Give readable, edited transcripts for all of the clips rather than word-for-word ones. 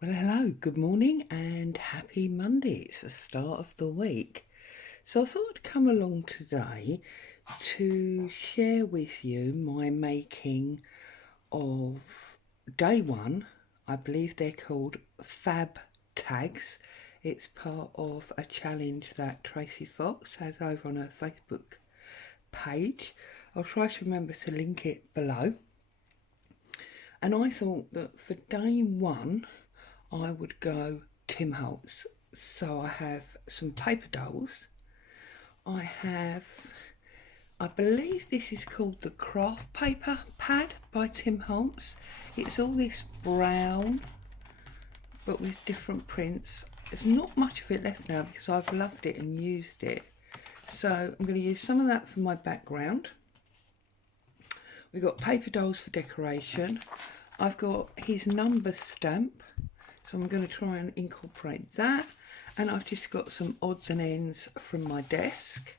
Well, hello, good morning and happy Monday. It's the start of the week. So I thought I'd come along today to share with you my making of day one. I believe they're called fab tags. It's part of a challenge that Tracie Fox has over on her Facebook page. I'll try to remember to link it below. And I thought that for day one, I would go Tim Holtz. So I have some paper dolls. I believe this is called the Craft Paper Pad by Tim Holtz. It's all this brown, but with different prints. There's not much of it left now because I've loved it and used it. So I'm going to use some of that for my background. We've got paper dolls for decoration. I've got his number stamp, so I'm going to try and incorporate that. And I've just got some odds and ends from my desk.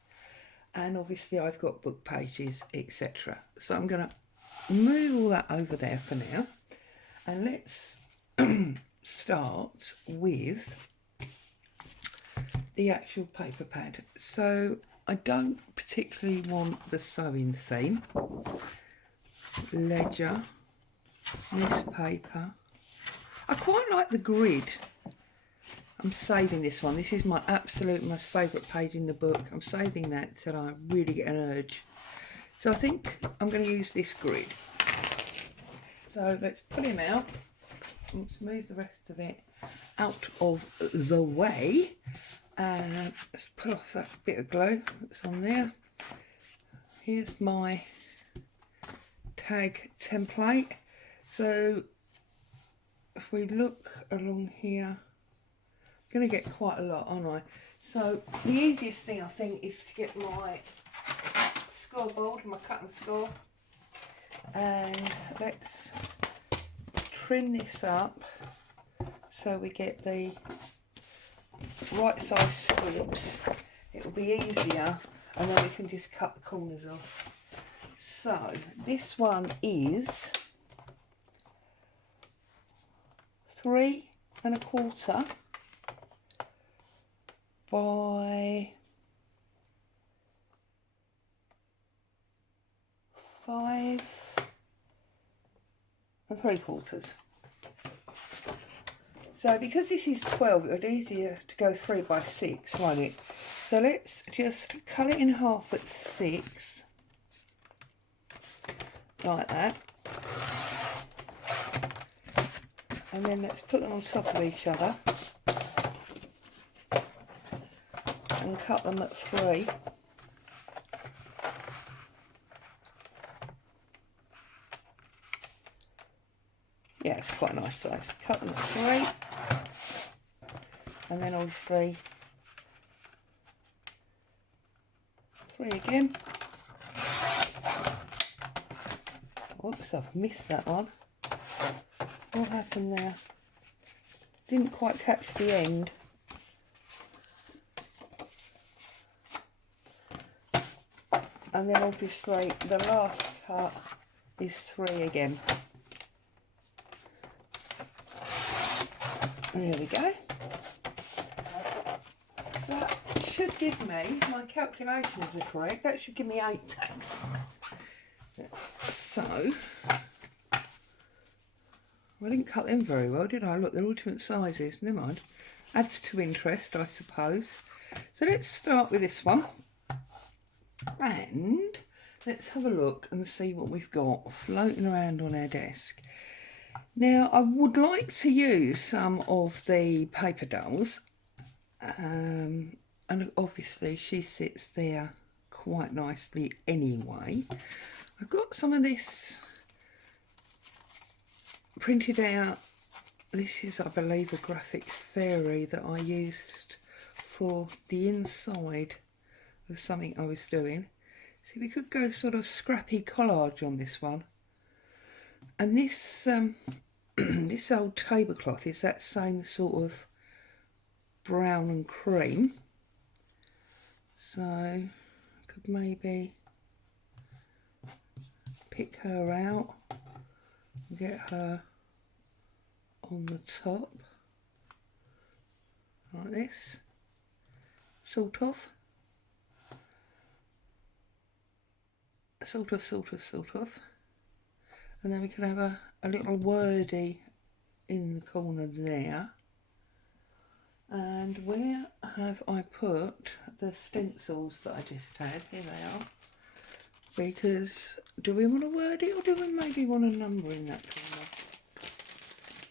And obviously I've got book pages, etc. So I'm going to move all that over there for now. And let's start with the actual paper pad. So I don't particularly want the sewing theme. Ledger, newspaper. I quite like the grid. I'm saving this one. This is my absolute most favourite page in the book. I'm saving that till I really get an urge. So I think I'm going to use this grid. So let's pull him out. Let's move the rest of it out of the way. And let's pull off that bit of glue that's on there. Here's my tag template. So if we look along here, I'm going to get quite a lot, aren't I? So the easiest thing I think is to get my scoreboard, my cut and score, and let's trim this up so we get the right size strips. It will be easier, and then we can just cut the corners off. So this one is 3 1/4 by 5 3/4. So because this is 12, it would be easier to go 3 by 6, won't it? So let's just cut it in half at 6, like that. And then let's put them on top of each other and cut them at 3. Yeah, it's quite a nice size. Cut them at 3. And then obviously 3 again. Whoops, I've missed that one. What happened there? Didn't quite catch the end. And then obviously the last cut is 3 again. There we go. So that should give me, if my calculations are correct, that should give me 8 tags. So I didn't cut them very well, did I? Look, they're all different sizes. Never mind. Adds to interest, I suppose. So let's start with this one. And let's have a look and see what we've got floating around on our desk. Now, I would like to use some of the paper dolls. And obviously she sits there quite nicely anyway. I've got some of this printed out. This is, I believe, a graphics fairy that I used for the inside of something I was doing. See, we could go sort of scrappy collage on this one. And this this old tablecloth is that same sort of brown and cream. So I could maybe pick her out and get her on the top. like this, sort of. Sort of. And then we can have a little wordy in the corner there. And where have I put the stencils that I just had? Here they are. Because do we want a wordy or do we maybe want a number in that corner?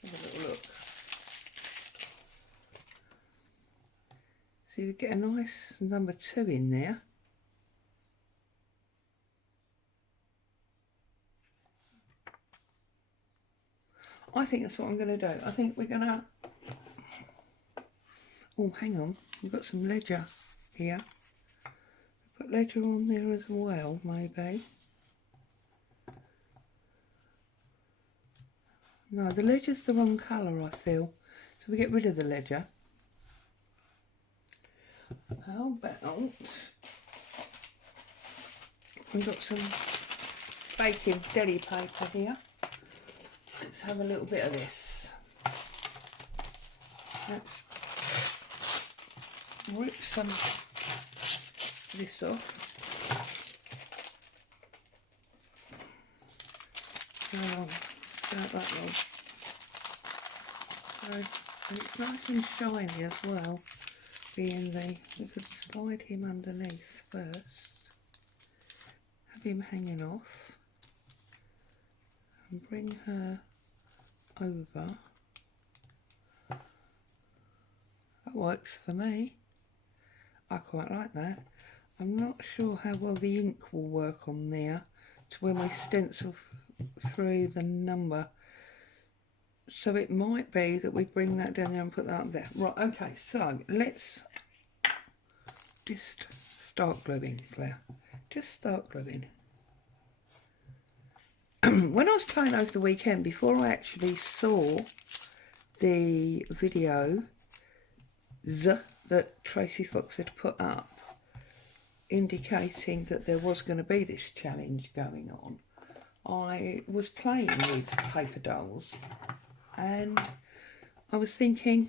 Have a little look. So you get a nice number 2 in there. I think that's what I'm going to do. I think we're going to... Oh, hang on. We've got some ledger here. Put ledger on there as well, maybe. No, the ledger's the wrong colour, I feel. So we get rid of the ledger. How about... We've got some baking deli paper here. Let's have a little bit of this. Let's rip some of this off. Oh, start that one. So it's nice and shiny as well. Being we could slide him underneath first. Have him hanging off. And bring her over. That works for me. I quite like that. I'm not sure how well the ink will work on there to when we stencil through the number. So it might be that we bring that down there and put that up there. Right, okay, so let's just start gluing, Claire. Just start gluing. When I was playing over the weekend, before I actually saw the video that Tracie Fox had put up indicating that there was going to be this challenge going on, I was playing with paper dolls and I was thinking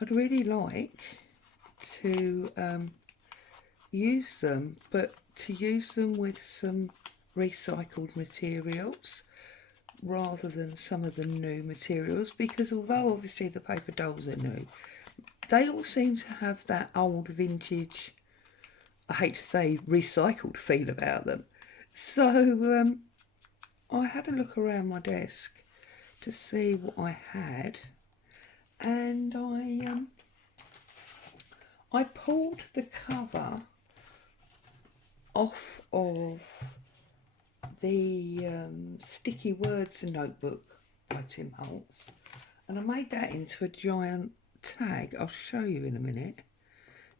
I'd really like to use them, but to use them with some recycled materials rather than some of the new materials, because although obviously the paper dolls are new, they all seem to have that old vintage, I hate to say recycled feel about them. So I had a look around my desk to see what I had, and I pulled the cover off of the Sticky Words notebook by Tim Holtz, and I made that into a giant tag. I'll show you in a minute.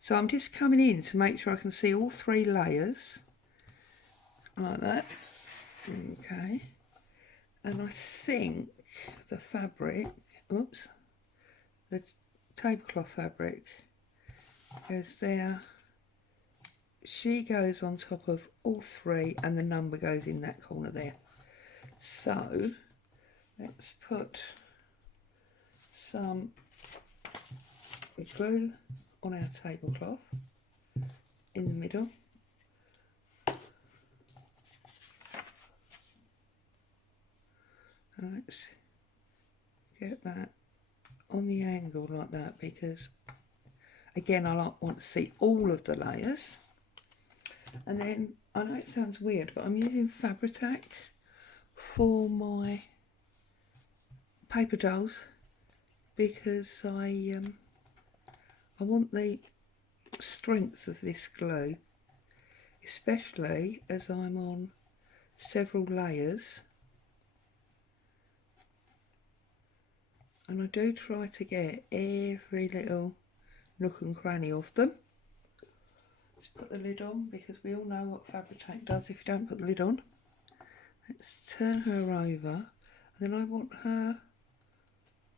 So I'm just coming in to make sure I can see all 3 layers like that. Okay, and I think the fabric, oops, the tablecloth fabric is there. She goes on top of all 3 and the number goes in that corner there. So let's put some glue on our tablecloth in the middle. Let's get that on the angle like that, because again I want to see all of the layers. And then, I know it sounds weird, but I'm using Fabri-Tac for my paper dolls because I want the strength of this glue, especially as I'm on several layers. And I do try to get every little nook and cranny of them. Let's put the lid on, because we all know what Fabri-Tac does if you don't put the lid on. Let's turn her over, and then I want her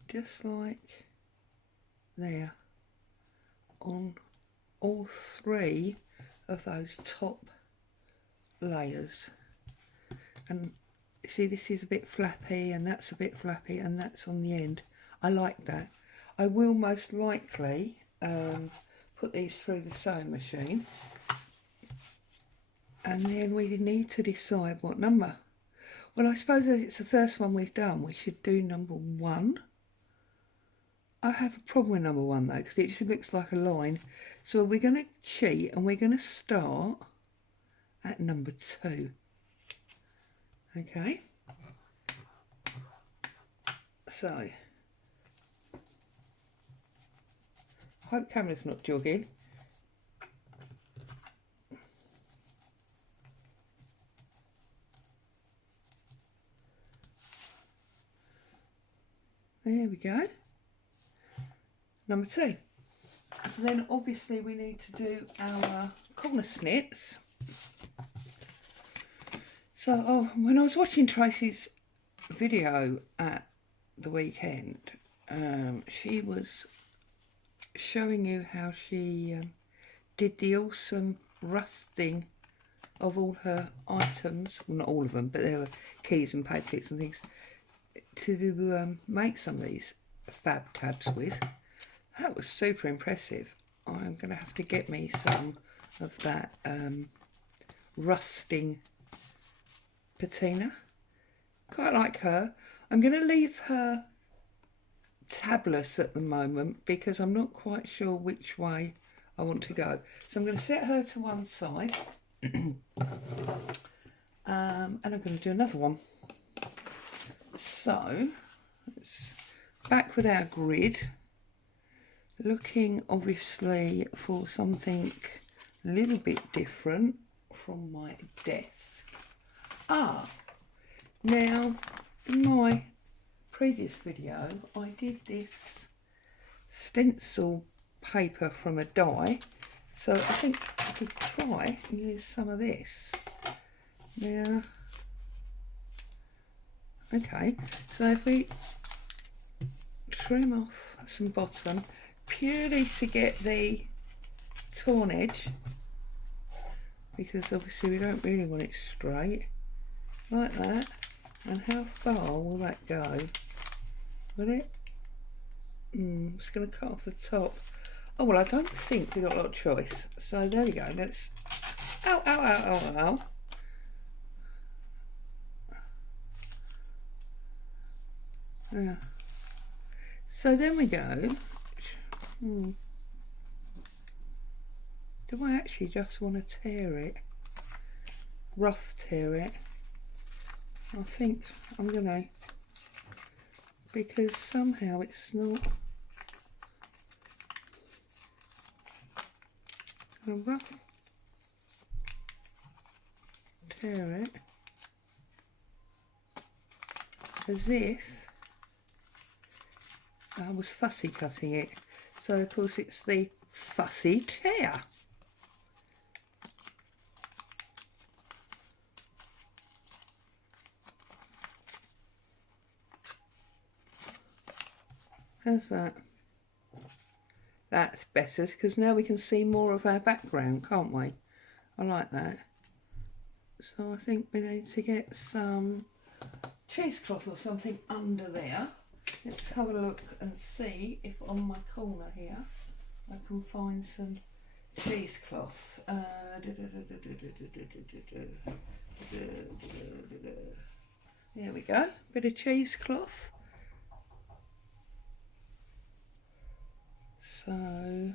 just like there on all 3 of those top layers. And see, this is a bit flappy and that's a bit flappy and that's on the end. I like that. I will most likely put these through the sewing machine, and then we need to decide what number. Well, I suppose as it's the first one we've done, we should do number 1. I have a problem with number 1 though, because it just looks like a line. So we're going to cheat and we're going to start at number 2. Okay. So, I hope camera's not jogging. There we go. Number 2. So then obviously we need to do our corner snits. So when I was watching Tracie's video at the weekend, she was showing you how she did the awesome rusting of all her items. Well, not all of them, but there were keys and paper clips and things to make some of these fab tabs with. That was super impressive. I'm going to have to get me some of that rusting patina. Quite like her. I'm going to leave her tabless at the moment because I'm not quite sure which way I want to go. So I'm going to set her to one side and I'm going to do another one. So it's back with our grid, looking obviously for something a little bit different from my desk. Now in my previous video I did this stencil paper from a die, so I think I could try and use some of this. Now, okay, so if we trim off some bottom purely to get the torn edge, because obviously we don't really want it straight, like that. And how far will that go? Will it? I'm just going to cut off the top. Oh, well, I don't think we've got a lot of choice. So there we go. Let's... Ow, ow, ow, ow, ow. Yeah. So then we go... Do I actually just want to tear it? Rough tear it? I think I'm going to... Because somehow it's not... rough tear it as if I was fussy cutting it. So of course it's the fussy tear. How's that? That's better, because now we can see more of our background, can't we? I like that. So I think we need to get some cheesecloth or something under there. Let's have a look and see if on my corner here I can find some cheesecloth. There we go, bit of cheesecloth. So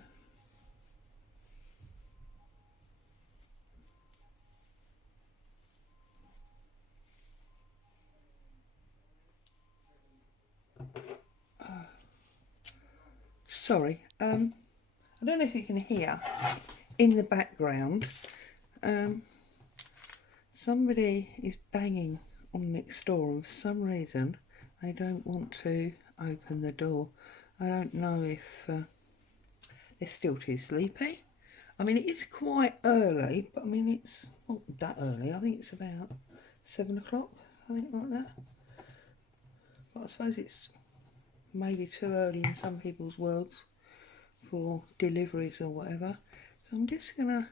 sorry, I don't know if you can hear in the background, somebody is banging on next door, and for some reason they don't want to open the door. I don't know if they're still too sleepy. I mean, it is quite early, but I mean, it's not that early. I think it's about 7 o'clock, something like that. But I suppose it's maybe too early in some people's worlds for deliveries or whatever. So I'm just going to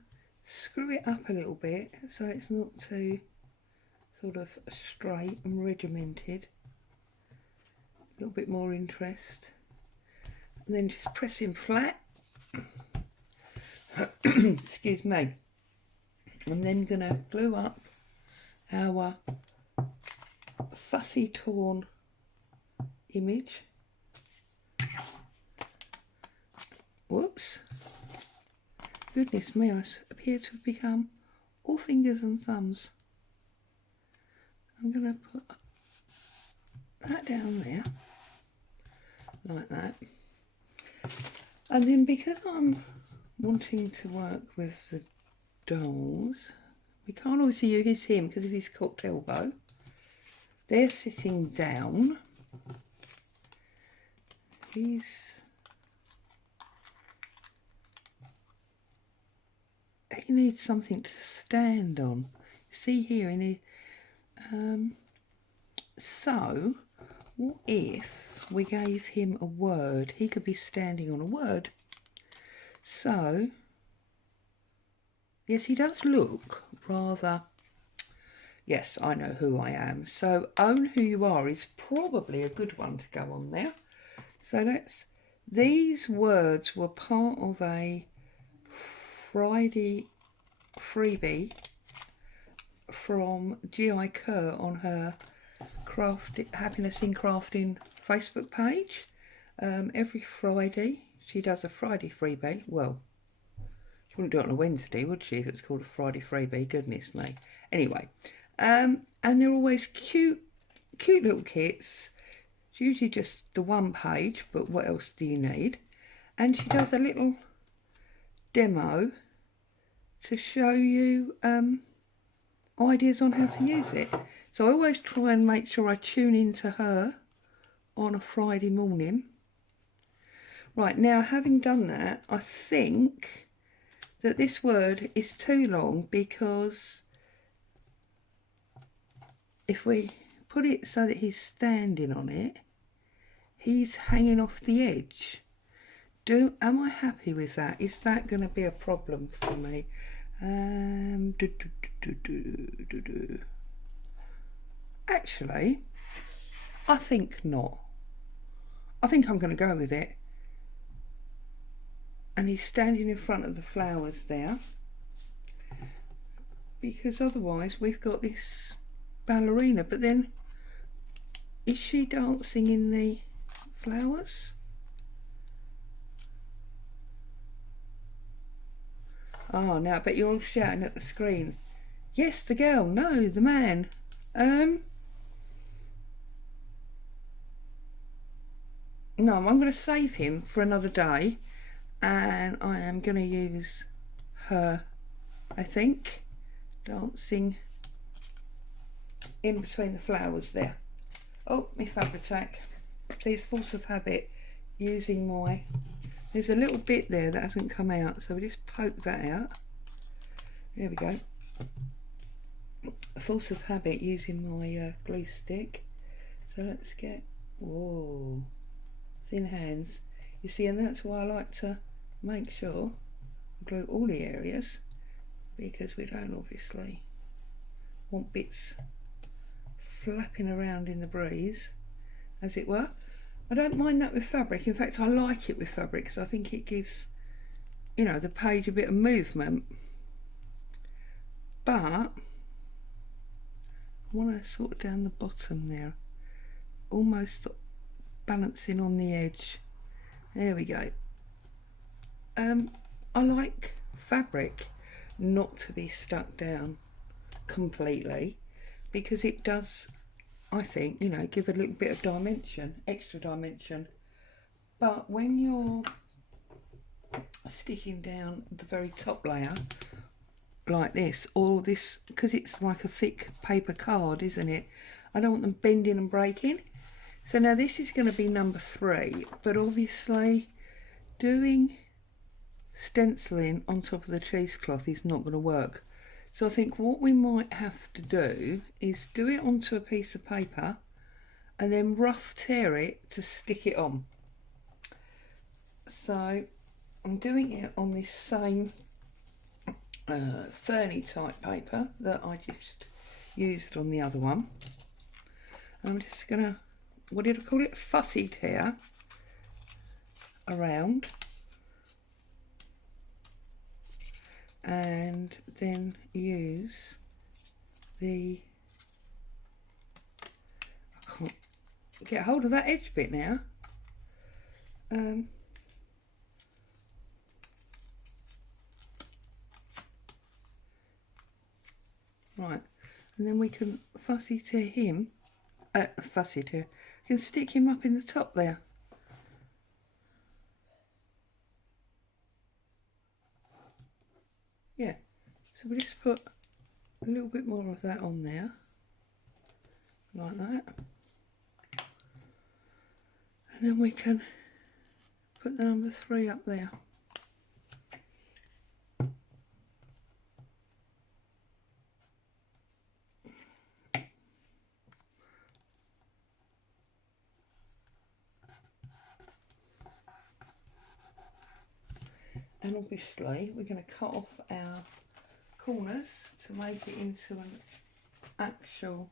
screw it up a little bit so it's not too sort of straight and regimented. A little bit more interest. and then just pressing flat. Excuse me. I'm then going to glue up our fussy torn image. Whoops. Goodness me, I appear to have become all fingers and thumbs. I'm going to put that down there, like that. And then because I'm wanting to work with the dolls, we can't always use him because of his cocked elbow. They're sitting down. He needs something to stand on. See here, so what if we gave him a word? He could be standing on a word. So, yes, he does look rather, yes, I know who I am. So, own who you are is probably a good one to go on there. So these words were part of a Friday freebie from G.I. Kerr on her Happiness in Crafting Facebook page. Every Friday she does a Friday freebie. Well, she wouldn't do it on a Wednesday, would she, if it was called a Friday freebie? Goodness me. Anyway, and they're always cute little kits. It's usually just the one page, but what else do you need? And she does a little demo to show you ideas on how to use it. So I always try and make sure I tune into her on a Friday morning. Right, now having done that, I think that this word is too long, because if we put it so that he's standing on it, he's hanging off the edge. Am I happy with that? Is that going to be a problem for me? Actually, I think not. I think I'm going to go with it. And he's standing in front of the flowers there, because otherwise we've got this ballerina, but then is she dancing in the flowers? Oh, now I bet you're all shouting at the screen. Yes, the girl. No, the man. No, I'm going to save him for another day, and I am going to use her, I think, dancing in between the flowers there. Oh, my Fabri-Tac. Please, force of habit, using my... There's a little bit there that hasn't come out, so we just poke that out. There we go. Force of habit, using my glue stick. So let's get... Whoa. Thin hands. You see, and that's why I like to make sure I glue all the areas, because we don't obviously want bits flapping around in the breeze, as it were. I don't mind that with fabric. In fact, I like it with fabric because I think it gives, you know, the page a bit of movement. But I want to sort of down the bottom there, almost balancing on the edge. There we go. I like fabric not to be stuck down completely, because it does, I think, you know, give a little bit of dimension, extra dimension. But when you're sticking down the very top layer like this, or this, because it's like a thick paper card, isn't it? I don't want them bending and breaking. So now this is going to be number 3, but obviously doing stenciling on top of the cheesecloth is not going to work. So I think what we might have to do is do it onto a piece of paper and then rough tear it to stick it on. So I'm doing it on this same ferny type paper that I just used on the other one. I'm just gonna, what did I call it? Fussy tear. around and then use the, I can't get hold of that edge bit now. Right, and then we can fussy tear him, can stick him up in the top there. Yeah, so we just put a little bit more of that on there, like that. And then we can put the number 3 up there. And obviously we're going to cut off our corners to make it into an actual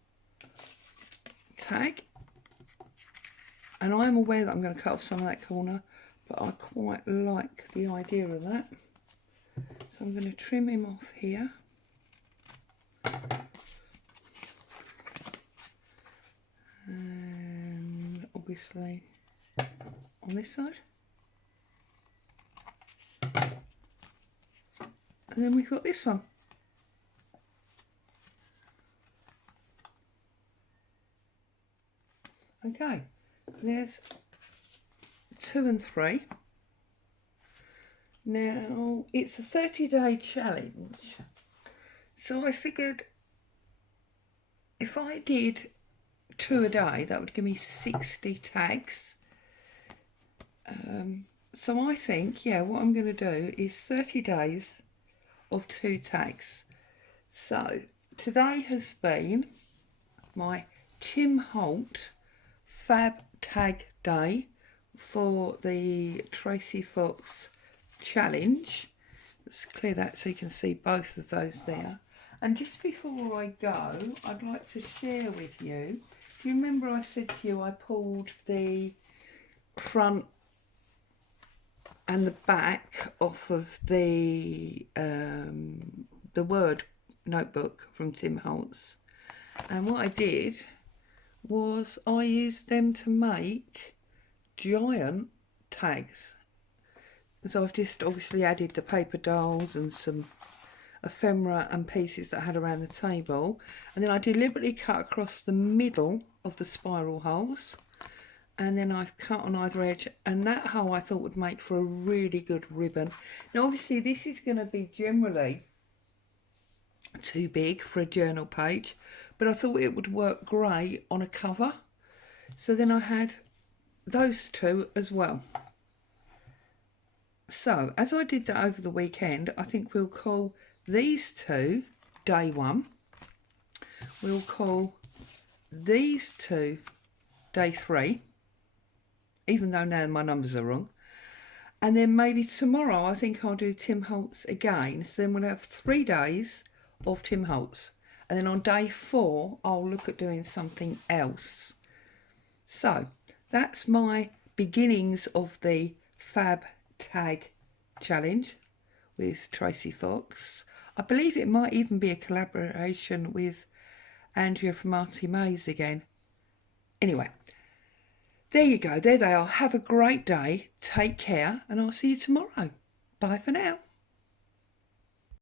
tag. And I'm aware that I'm going to cut off some of that corner, but I quite like the idea of that. So I'm going to trim him off here. And obviously on this side. And then we've got this one. Okay, there's 2 and 3. Now, it's a 30-day challenge. So I figured if I did 2 a day, that would give me 60 tags. So I think, yeah, what I'm going to do is 30 days of 2 tags. So today has been my Tim Holt Fab Tag Day for the Tracie Fox Challenge. Let's clear that so you can see both of those there. And just before I go, I'd like to share with you, do you remember I said to you I pulled the front and the back off of the Word notebook from Tim Holtz? And what I did was I used them to make giant tags. So I've just obviously added the paper dolls and some ephemera and pieces that I had around the table, and then I deliberately cut across the middle of the spiral holes, and then I've cut on either edge, and that hole I thought would make for a really good ribbon. Now obviously this is going to be generally too big for a journal page, but I thought it would work great on a cover. So then I had those 2 as well. So as I did that over the weekend, I think we'll call these 2 day 1. We'll call these 2 day 3, even though now my numbers are wrong. And then maybe tomorrow I think I'll do Tim Holtz again. So then we'll have 3 days of Tim Holtz. And then on day 4, I'll look at doing something else. So that's my beginnings of the Fab Tag Challenge with Tracie Fox. I believe it might even be a collaboration with Andrea from Artymaze again. Anyway, there you go. There they are. Have a great day. Take care. And I'll see you tomorrow. Bye for now.